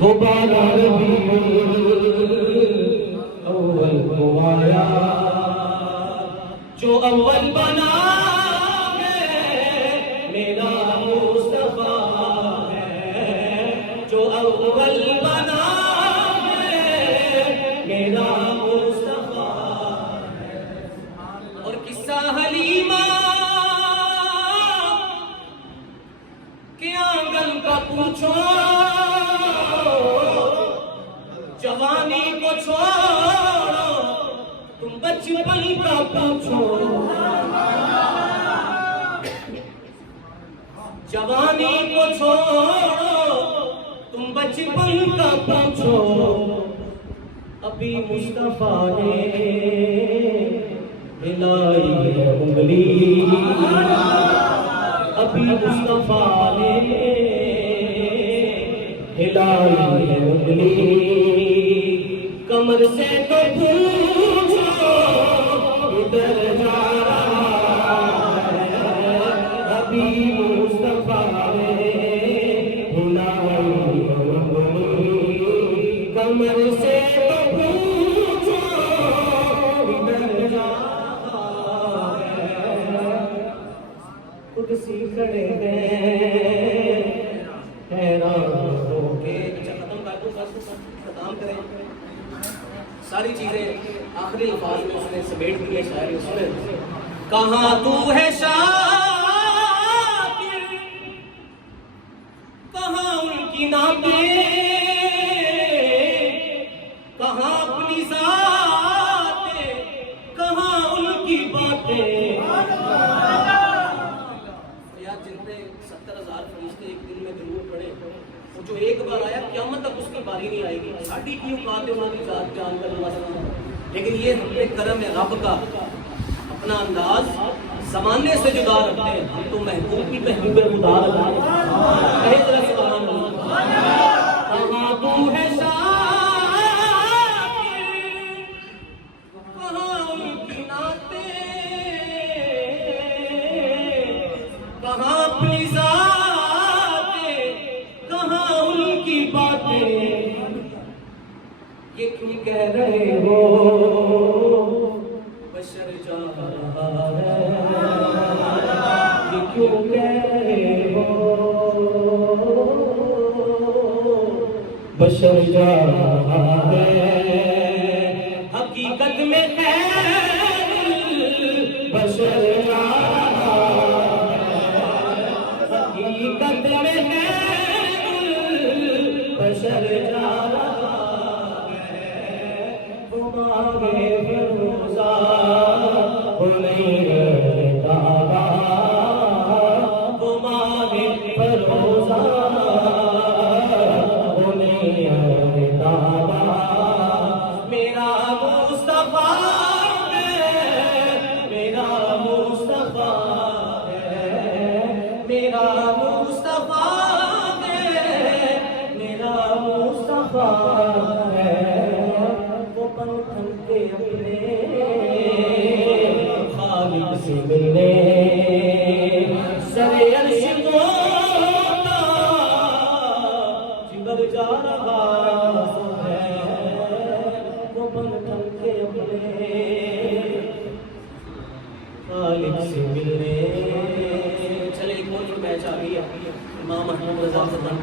وہ بالا ربیع اول کو آیا جو اول بنا ہے میرا مصطفیٰ ہے، جو اول بنا ہے میرا مصطفیٰ ہے۔ اور قصہ حلیمہ کے آنگن کا پوچھو، جوانی کو چھوڑو تم بچپن کا پوچھو، جوانی کو چھوڑو تم بچپن کا پوچھو، ابھی مصطفیٰ نے ہلائی ہے انگلی، ابھی مصطفیٰ نے ہلائی ہے انگلی، کمر سے تو پوچھو ادھر جا رہا ہے، ابھی مصطفیٰ نے ہلائی ہے انگلی، کمر سے تو پوچھو ادھر جا رہا ہے، قدسی کھڑے ہیں حیران ہو کے۔ ختم کریں ساری چیزیں آخری الفاظ میں اس نے سمیٹ دی ہے شاعری اس میں، کہاں تو ہے شاکر، کہاں ان کی نعتیں، کہاں اپنی ذاتیں، کہاں ان کی باتیں، جن پہ 70,000 فرشتے ایک دن میں درود پڑے، وہ جو ایک بار آیا قیامت تک اس کی باری نہیں آئے گی، ساڑھی کی اوقات ہے انہوں کی ذات جان کر نمازنا، لیکن یہ ہمیں کرم رب کا اپنا انداز زمانے سے جدا رکھتے ہیں، ہم تو محبوب کی محبوب خدا رکھتے ہیں، کہے طرح سبحان اللہ۔ کہاں تو ہے شاکر، کہاں ان کی نعتیں، کہاں اپنی ذاتیں، کہاں ان کی باتیں، یہ کیوں کہہ رہے ہو بشر جا رہا ہے، یہ کیوں کہہ رہے ہو بشر جا رہا ہے، حقیقت میں خیر بشر جا رہا ہے، حقیقت میں خیر بشر جا رہا ہے، تمہارے فروزہ وہ نہیں رہتا، تمہارے فروزہ وہ نہیں رہتا، میرا مصطفیٰ ہے، میرا مصطفیٰ ہے، میرا مصطفیٰ ہے، میرا مصطفیٰ ہے، وہ پنکھن کے اپنے خالق سے ملنے سر عرش ہوتا جگر جا رہا ہے، وہ پنکھن کے اپنے خالق سے ملنے۔ چلے ایک اور جو میچ آ گئی ہے امام محمود رضا ختم